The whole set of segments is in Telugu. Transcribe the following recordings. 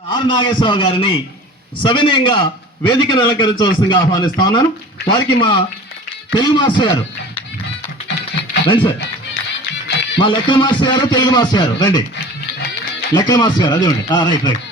ఆర్ నాగేశ్వరరావు గారిని సవినయంగా వేదికను అలంకరించవలసిందిగా ఆహ్వానిస్తా ఉన్నాను. వారికి మా తెలుగు మాస్టర్ గారు రండి సార్. మా లెక్కల మాస్టర్ గారు, తెలుగు మాస్టర్ గారు రండి. లెక్కల మాస్టర్ గారు అదే రైట్ రైట్.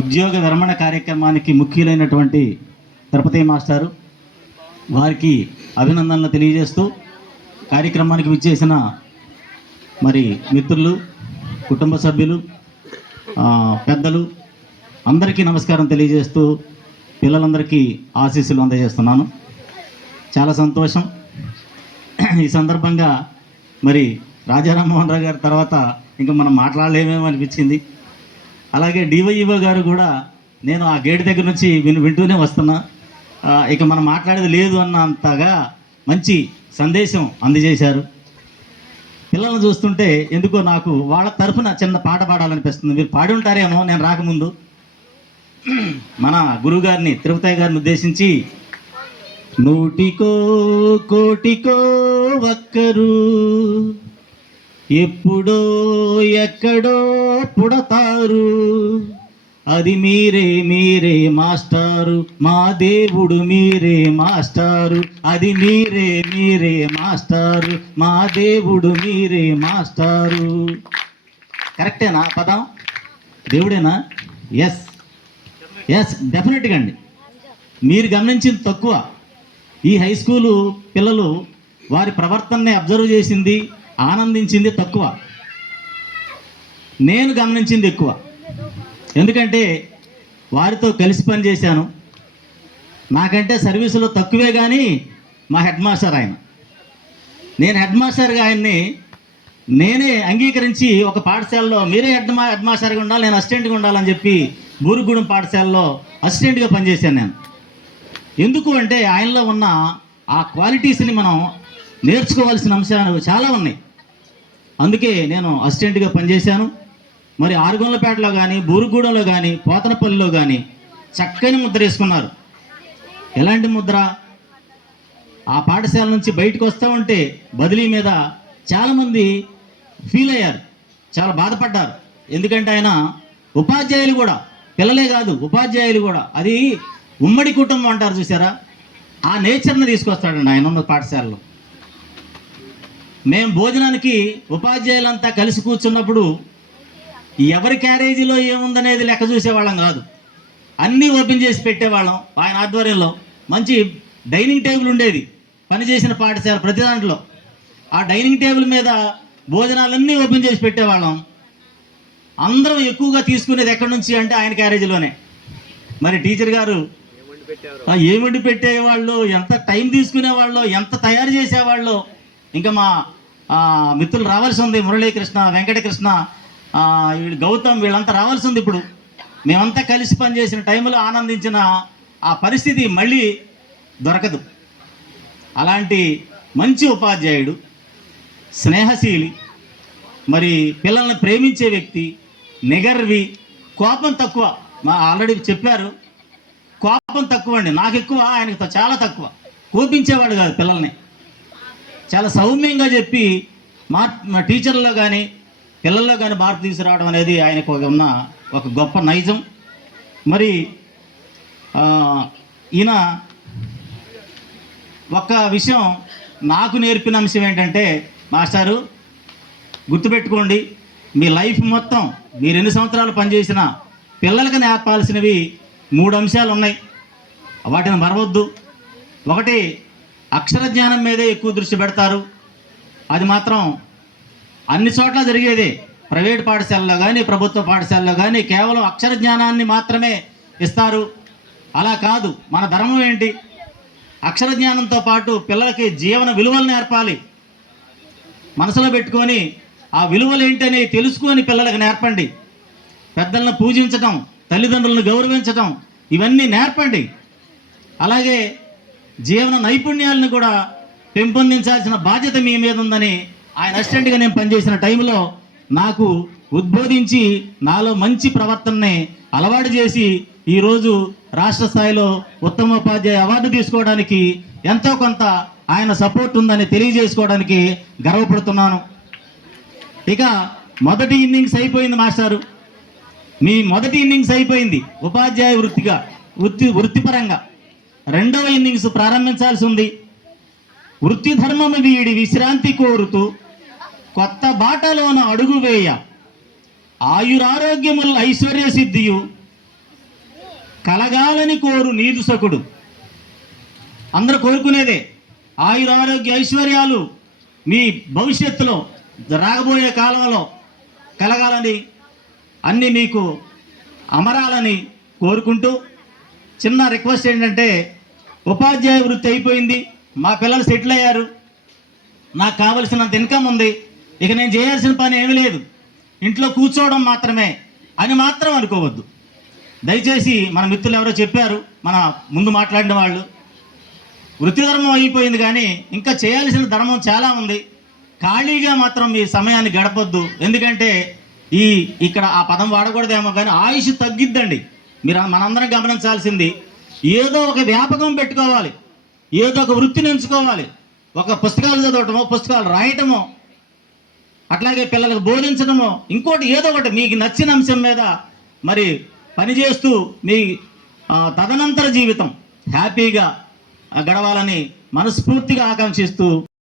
ఉద్యోగ విరమణ కార్యక్రమానికి ముఖ్యులైనటువంటి తిరుపతి మాస్టారు వారికి అభినందనలు తెలియజేస్తూ కార్యక్రమానికి విచ్చేసిన మరి మిత్రులు, కుటుంబ సభ్యులు, పెద్దలు అందరికీ నమస్కారం తెలియజేస్తూ పిల్లలందరికీ ఆశీస్సులు అందజేస్తున్నాను. చాలా సంతోషం. ఈ సందర్భంగా మరి రాజారామ్మోహన్ రావు గారి తర్వాత ఇంకా మనం మాట్లాడలేమేమో అనిపించింది. అలాగే డివైఈఓ గారు కూడా నేను ఆ గేట్ దగ్గర నుంచి వింటూనే వస్తున్నా. ఇక మనం మాట్లాడేది లేదు అన్నంతగా మంచి సందేశం అందజేశారు. పిల్లలను చూస్తుంటే ఎందుకో నాకు వాళ్ళ తరఫున చిన్న పాట పాడాలనిపిస్తుంది. మీరు పాడి ఉంటారేమో నేను రాకముందు. మన గురువు గారిని, తిరుపతి గారిని ఉద్దేశించి, నూటికో కోటికో ఒక్కరు ఎప్పుడో ఎక్కడో పుడతారు, అది మీరే మీరే మాస్టారు, మా దేవుడు మీరే మాస్టారు, అది మీరే మీరే మాస్టారు, మా దేవుడు మీరే మాస్టారు. కరెక్టేనా పదం? దేవుడేనా? ఎస్ ఎస్, డెఫినెట్గా అండి. మీరు గమనించింది తక్కువ. ఈ హై స్కూలు పిల్లలు వారి ప్రవర్తనని అబ్జర్వ్ చేసింది, ఆనందించింది తక్కువ. నేను గమనించింది ఎక్కువ. ఎందుకంటే వారితో కలిసి పనిచేశాను. నాకంటే సర్వీసులో తక్కువే, కానీ మా హెడ్ మాస్టర్ ఆయన. నేను హెడ్ మాస్టర్గా ఆయన్ని నేనే అంగీకరించి ఒక పాఠశాలలో మీరే హెడ్ మాస్టర్గా ఉండాలి, నేను అసిస్టెంట్గా ఉండాలని చెప్పి బూరుగుగూడెం పాఠశాలలో అసిస్టెంట్గా పనిచేశాను నేను. ఎందుకు అంటే ఆయనలో ఉన్న ఆ క్వాలిటీస్ని మనం నేర్చుకోవాల్సిన అంశాలు చాలా ఉన్నాయి. అందుకే నేను అసిస్టెంట్గా పనిచేశాను. మరి ఆరుగొండ్లపేటలో కానీ, బూరుగుగూడెంలో కానీ, పోతనపల్లిలో కానీ చక్కని ముద్ర వేసుకున్నారు. ఎలాంటి ముద్ర? ఆ పాఠశాల నుంచి బయటకు వస్తూ ఉంటే బదిలీ మీద చాలామంది ఫీల్ అయ్యారు, చాలా బాధపడ్డారు. ఎందుకంటే ఆయన ఉపాధ్యాయులు కూడా, పిల్లలే కాదు ఉపాధ్యాయులు కూడా, అది ఉమ్మడి కుటుంబం అంటారు చూసారా, ఆ నేచర్ని తీసుకొస్తాడండి ఆయన ఉన్న పాఠశాలలో. మేము భోజనానికి ఉపాధ్యాయులంతా కలిసి కూర్చున్నప్పుడు ఎవరి క్యారేజీలో ఏముందనేది లెక్క చూసేవాళ్ళం కాదు, అన్నీ ఓపెన్ చేసి పెట్టేవాళ్ళం. ఆయన ఆధ్వర్యంలో మంచి డైనింగ్ టేబుల్ ఉండేది పనిచేసిన పాఠశాల ప్రతి దాంట్లో. ఆ డైనింగ్ టేబుల్ మీద భోజనాలన్నీ ఓపెన్ చేసి పెట్టేవాళ్ళం. అందరం ఎక్కువగా తీసుకునేది ఎక్కడి నుంచి అంటే ఆయన క్యారేజీలోనే. మరి టీచర్ గారు ఏమండి పెట్టేవాళ్ళు, ఎంత టైం తీసుకునేవాళ్ళు, ఎంత తయారు చేసేవాళ్ళు. ఇంకా మా మిత్రులు రావాల్సి ఉంది, మురళీకృష్ణ, వెంకటకృష్ణ, గౌతమ్, వీళ్ళంతా రావాల్సి ఉంది. ఇప్పుడు మేమంతా కలిసి పనిచేసిన టైంలో ఆనందించిన ఆ పరిస్థితి మళ్ళీ దొరకదు. అలాంటి మంచి ఉపాధ్యాయుడు, స్నేహశీలి, మరి పిల్లల్ని ప్రేమించే వ్యక్తి, నిగర్వి, కోపం తక్కువ. ఆల్రెడీ చెప్పారు, కోపం తక్కువ అండి. నాకు ఎక్కువ, ఆయనకు చాలా తక్కువ. కోపించేవాడు కాదు పిల్లల్ని, చాలా సౌమ్యంగా చెప్పి మా టీచర్లలో కానీ పిల్లల్లో కానీ మార్పు తీసుకురావడం అనేది ఆయనకు ఉన్న ఒక గొప్ప నైజం. మరి ఈయన ఒక్క విషయం నాకు నేర్పిన అంశం ఏంటంటే, మాస్టారు గుర్తుపెట్టుకోండి, మీ లైఫ్ మొత్తం మీరు ఎన్ని సంవత్సరాలు పనిచేసినా పిల్లలకు నేర్పాల్సినవి 3 అంశాలు ఉన్నాయి, వాటిని మరవద్దు. ఒకటి, అక్షర జ్ఞానం మీదే ఎక్కువ దృష్టి పెడతారు. అది మాత్రం అన్ని చోట్ల జరిగేదే. ప్రైవేట్ పాఠశాలలో కానీ, ప్రభుత్వ పాఠశాలలో కానీ కేవలం అక్షర జ్ఞానాన్ని మాత్రమే ఇస్తారు. అలా కాదు. మన ధర్మం ఏంటి? అక్షర జ్ఞానంతో పాటు పిల్లలకి జీవన విలువలు నేర్పాలి. మనసులో పెట్టుకొని ఆ విలువలు ఏంటని తెలుసుకొని పిల్లలకు నేర్పండి. పెద్దలను పూజించటం, తల్లిదండ్రులను గౌరవించటం, ఇవన్నీ నేర్పండి. అలాగే జీవన నైపుణ్యాలను కూడా పెంపొందించాల్సిన బాధ్యత మీ మీద ఉందని ఆయన అసిస్టెంట్గా నేను పనిచేసిన టైంలో నాకు ఉద్బోధించి నాలో మంచి ప్రవర్తనని అలవాటు చేసి ఈరోజు రాష్ట్ర స్థాయిలో ఉత్తమ ఉపాధ్యాయ అవార్డు తీసుకోవడానికి ఎంతో కొంత ఆయన సపోర్ట్ ఉందని తెలియజేసుకోవడానికి గర్వపడుతున్నాను. ఇక మొదటి ఇన్నింగ్స్ అయిపోయింది మాస్టారు. మీ మొదటి ఇన్నింగ్స్ అయిపోయింది ఉపాధ్యాయ వృత్తిపరంగా. రెండవ ఇన్నింగ్స్ ప్రారంభించాల్సి ఉంది. వృత్తి ధర్మము వీడి విశ్రాంతి కోరుతూ కొత్త బాటలోన అడుగు వేయ, ఆయురారోగ్యముల ఐశ్వర్య సిద్ధియు కలగాలని కోరు నీదు సకుడు. అందరూ కోరుకునేదే ఆయురారోగ్య ఐశ్వర్యాలు మీ భవిష్యత్తులో రాబోయే కాలంలో కలగాలని, అన్నీ మీకు అమరాలని కోరుకుంటూ చిన్న రిక్వెస్ట్ ఏంటంటే, ఉపాధ్యాయ వృత్తి అయిపోయింది, మా పిల్లలు సెటిల్ అయ్యారు, నాకు కావలసినంత ఇన్కమ్ ఉంది, ఇక నేను చేయాల్సిన పని ఏమీ లేదు, ఇంట్లో కూర్చోవడం మాత్రమే అని మాత్రం అనుకోవద్దు. దయచేసి మన మిత్రులు ఎవరో చెప్పారు, మన ముందు మాట్లాడిన వాళ్ళు, వృత్తి ధర్మం అయిపోయింది కానీ ఇంకా చేయాల్సిన ధర్మం చాలా ఉంది. ఖాళీగా మాత్రం మీ సమయాన్ని గడపొద్దు. ఎందుకంటే ఇక్కడ ఆ పదం వాడకూడదేమో కానీ ఆయుష్ తగ్గిద్దండి. మనందరం గమనించాల్సింది, ఏదో ఒక వ్యాపకం పెట్టుకోవాలి, ఏదో ఒక వృత్తిని ఎంచుకోవాలి. ఒక పుస్తకాలు చదవటమో, పుస్తకాలు రాయటమో, అట్లాగే పిల్లలకు బోధించడమో, ఇంకోటి ఏదో ఒకటి మీకు నచ్చిన అంశం మీద మరి పనిచేస్తూ మీ తదనంతర జీవితం హ్యాపీగా గడవాలని మనస్ఫూర్తిగా ఆకాంక్షిస్తూ